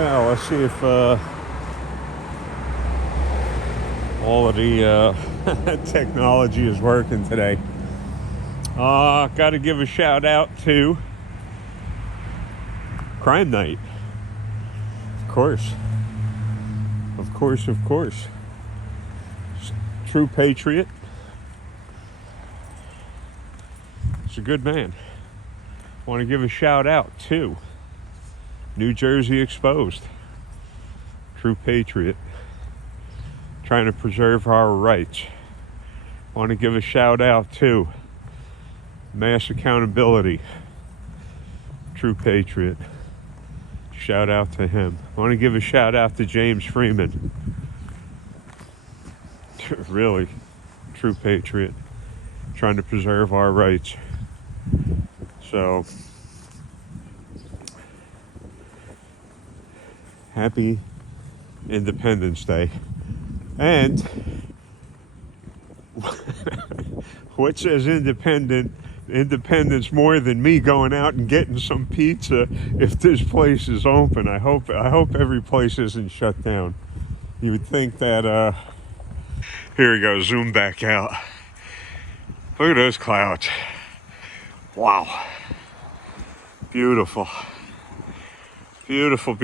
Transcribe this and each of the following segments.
Well, let's see if all of the technology is working today. Got to give a shout out to Crime Night. Of course. True patriot. He's a good man. Want to give a shout out to New Jersey Exposed. True patriot. Trying to preserve our rights. Want to give a shout out to Mass Accountability. True patriot. Shout out to him. I want to give a shout out to James Freeman. Really, true patriot. Trying to preserve our rights. So, happy Independence Day. And what says independence more than me going out and getting some pizza if this place is open? I hope every place isn't shut down. You would think that here we go, zoom back out. Look at those clouds. Wow. Beautiful. Beautiful.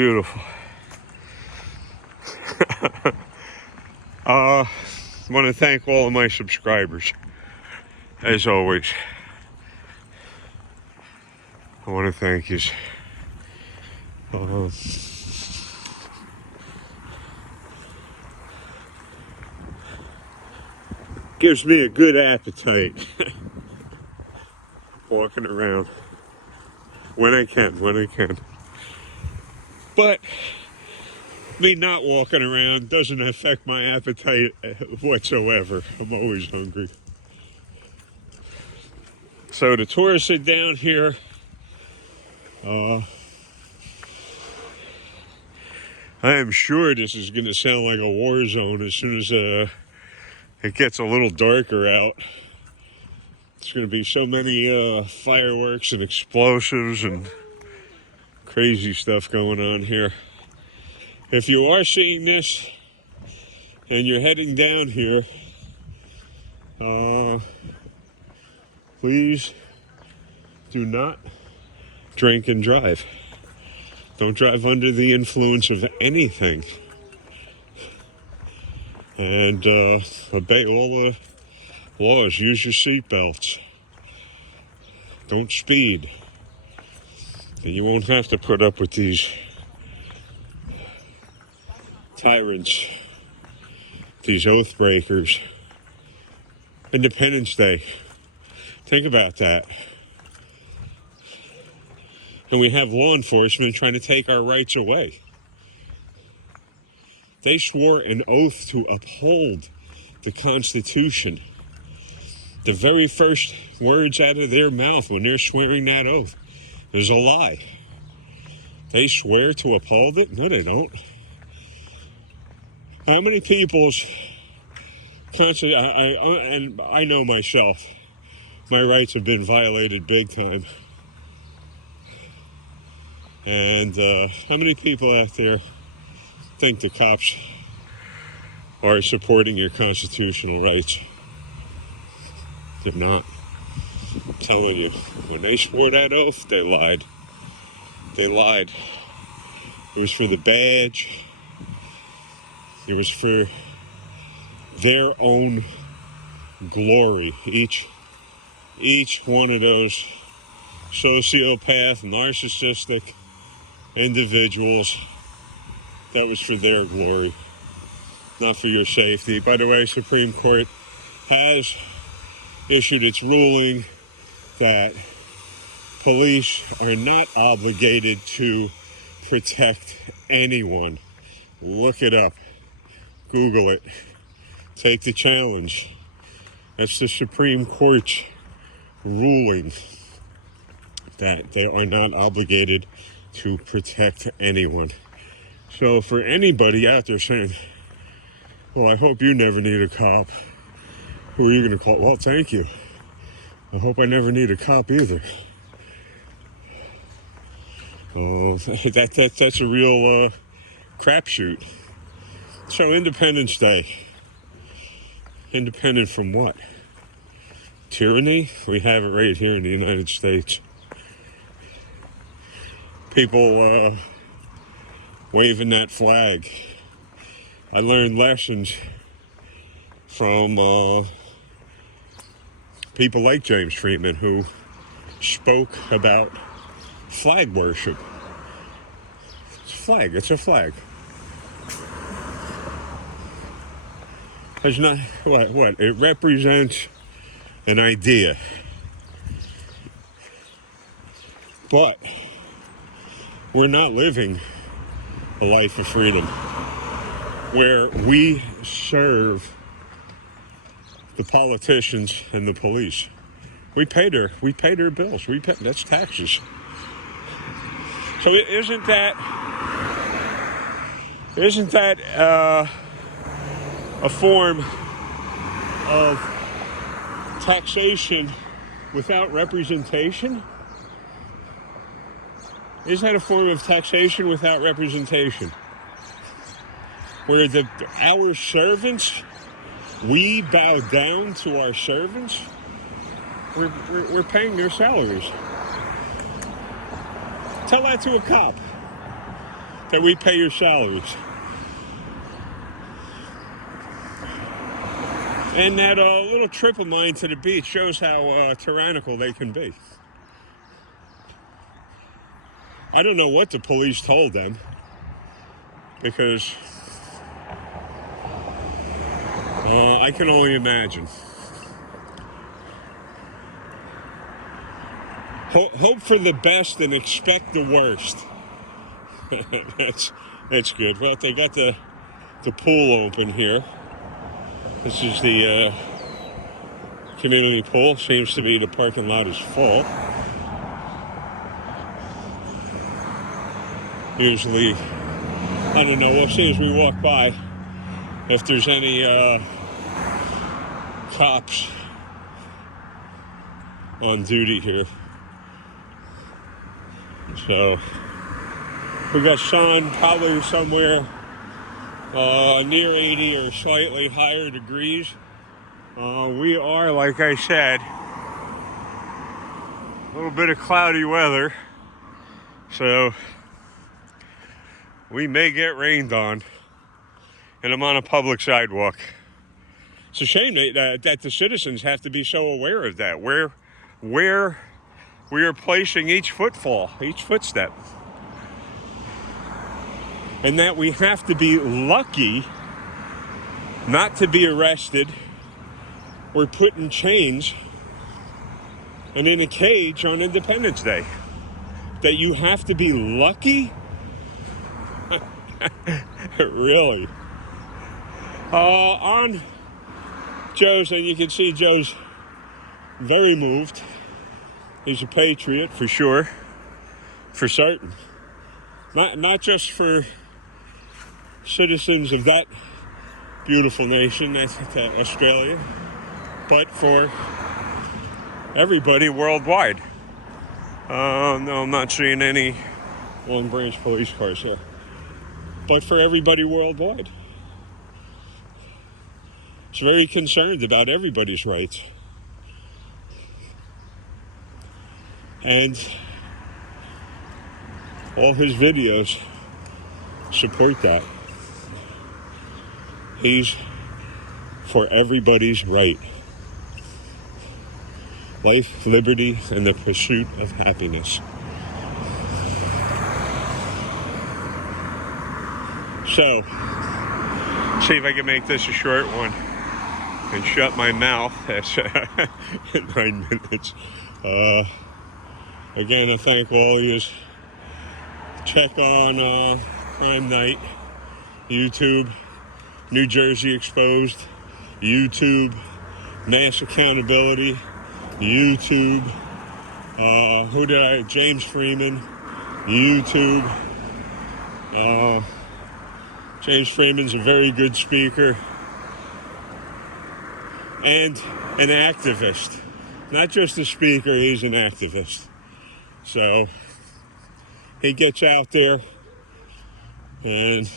I want to thank all of my subscribers, as always. I want to thank you. Gives me a good appetite walking around when I can. But me not walking around doesn't affect my appetite whatsoever. I'm always hungry. So the tourists are down here. I am sure this is going to sound like a war zone as soon as it gets a little darker out. There's going to be so many fireworks and explosives and crazy stuff going on here. If you are seeing this and you're heading down here, please do not drink and drive. Don't drive under the influence of anything. And obey all the laws. Use your seatbelts. Don't speed. And you won't have to put up with these tyrants, these oath breakers. Independence Day. Think about that. And we have law enforcement trying to take our rights away. They swore an oath to uphold the Constitution. The very first words out of their mouth when they're swearing that oath is a lie. They swear to uphold it? No, they don't. How many people's constantly, I know myself, my rights have been violated big time. And how many people out there think the cops are supporting your constitutional rights? They're not. I'm telling you, when they swore that oath, they lied. They lied. It was for the badge. It was for their own glory. Each one of those sociopath, narcissistic individuals, that was for their glory, not for your safety. By the way, Supreme Court has issued its ruling that police are not obligated to protect anyone. Look it up. Google it. Take the challenge. That's the Supreme Court's ruling, that they are not obligated to protect anyone. So for anybody out there saying, well, I hope you never need a cop, who are you going to call? Well, thank you. I hope I never need a cop either. Oh, that's a real crapshoot. So Independence Day. Independent from what? Tyranny? We have it right here in the United States. People waving that flag. I learned lessons from people like James Freeman, who spoke about flag worship. It's a flag. It's a flag. There's not what? It represents an idea. But we're not living a life of freedom where we serve the politicians and the police. We pay their bills. That's taxes. So isn't that a form of taxation without representation? Is that a form of taxation without representation? Where our servants, we bow down to our servants? We're paying their salaries. Tell that to a cop, that we pay your salaries. And that little trip of mine to the beach shows how tyrannical they can be. I don't know what the police told them, because I can only imagine. Hope for the best and expect the worst. That's good. Well, they got the pool open here. This is the community pool. Seems to be the parking lot is full. Usually, I don't know, we'll see as we walk by if there's any cops on duty here. So, we got sun probably somewhere near 80 or slightly higher degrees. We are, like I said, a little bit of cloudy weather. So, we may get rained on, and I'm on a public sidewalk. It's a shame that the citizens have to be so aware of that, where we are placing each footstep. And that we have to be lucky not to be arrested or put in chains and in a cage on Independence Day. That you have to be lucky? Really? On Joe's, and you can see Joe's very moved. He's a patriot for sure, for certain. Not just for citizens of that beautiful nation, that's Australia, but for everybody worldwide. No, I'm not seeing any Long Branch police cars here. But for everybody worldwide. He's very concerned about everybody's rights. And all his videos support that. He's for everybody's right. Life, liberty, and the pursuit of happiness. So, see if I can make this a short one and shut my mouth. That's 9 minutes. Again, I thank all of you. Check on Crime Night, YouTube, New Jersey Exposed, YouTube, Mass Accountability, YouTube, James Freeman, YouTube. James Freeman's a very good speaker and an activist. Not just a speaker, he's an activist. So he gets out there and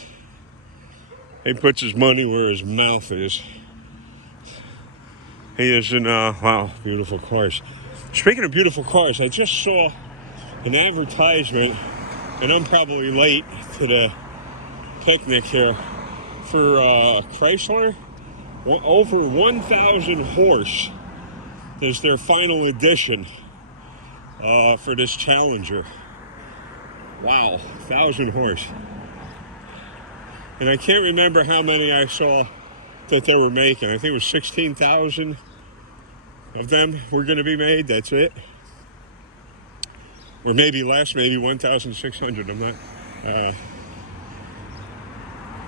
he puts his money where his mouth is. He is in, wow, beautiful cars. Speaking of beautiful cars, I just saw an advertisement, and I'm probably late to the picnic here, for Chrysler. Over 1,000 horse is their final edition for this Challenger. Wow, 1,000 horse. And I can't remember how many I saw that they were making. I think it was 16,000 of them were going to be made. That's it. Or maybe less, maybe 1,600. I'm not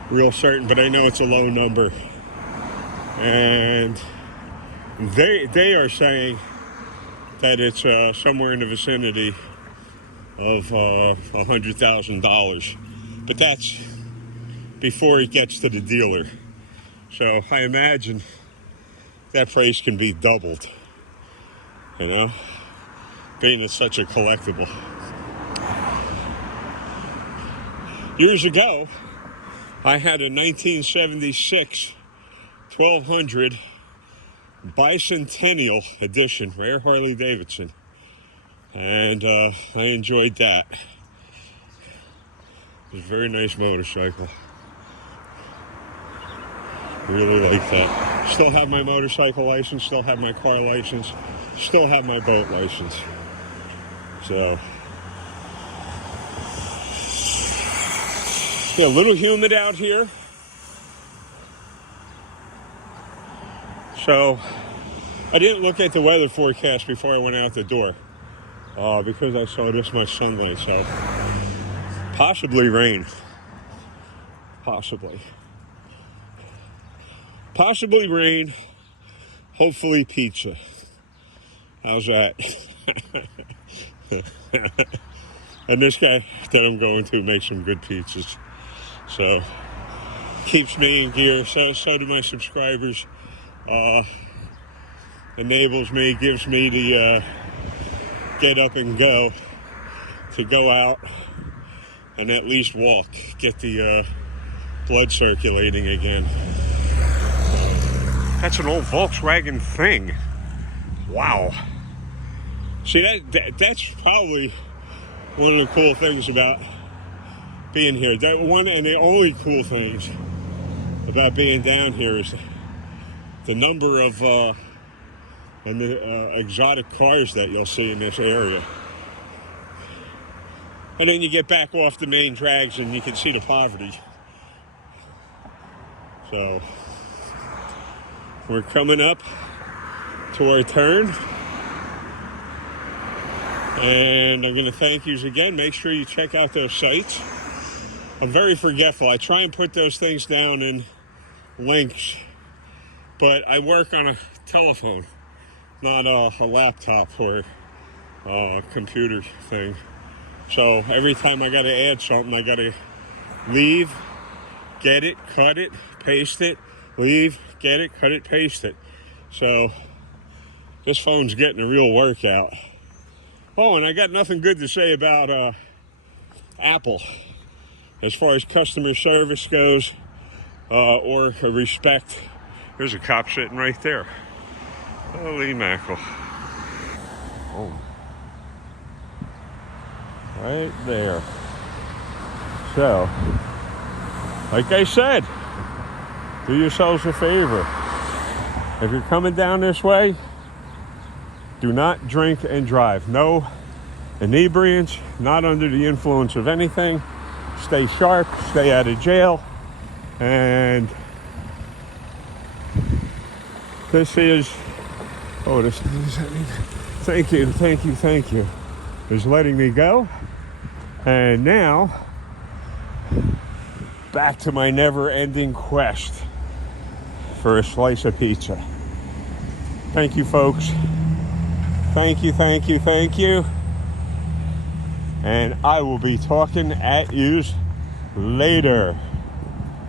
real certain, but I know it's a low number. And they are saying that it's somewhere in the vicinity of $100,000. But that's before it gets to the dealer. So I imagine that price can be doubled, you know, being it's such a collectible. Years ago, I had a 1976 1200 Bicentennial Edition, rare Harley Davidson, and I enjoyed that. It was a very nice motorcycle. Really like that. Still have my motorcycle license, still have my car license, still have my boat license. So, yeah, a little humid out here. So, I didn't look at the weather forecast before I went out the door because I saw this much sunlight. So, possibly rain. Possibly rain. Hopefully pizza. How's that? And this guy that I'm going to makes some good pizzas. So, keeps me in gear. So do my subscribers. Enables me, gives me the get up and go to go out and at least walk, get the blood circulating again. That's an old Volkswagen thing. Wow. See, that's probably one of the cool things about being here. That one and the only cool things about being down here is the number of exotic cars that you'll see in this area. And then you get back off the main drags and you can see the poverty. So, we're coming up to our turn. And I'm going to thank you again. Make sure you check out those sites. I'm very forgetful. I try and put those things down in links. But I work on a telephone, not a laptop or a computer thing. So every time I got to add something, I got to leave, get it, cut it, paste it, leave, get it, cut it, paste it. So this phone's getting a real workout. Oh, and I got nothing good to say about Apple as far as customer service goes or respect. There's a cop sitting right there. Holy mackerel. Oh. Right there. So, like I said, do yourselves a favor. If you're coming down this way, do not drink and drive. No inebriants, not under the influence of anything. Stay sharp, stay out of jail. And this is, thank you, is letting me go. And now, back to my never-ending quest for a slice of pizza. Thank you, folks. Thank you. And I will be talking at yous later.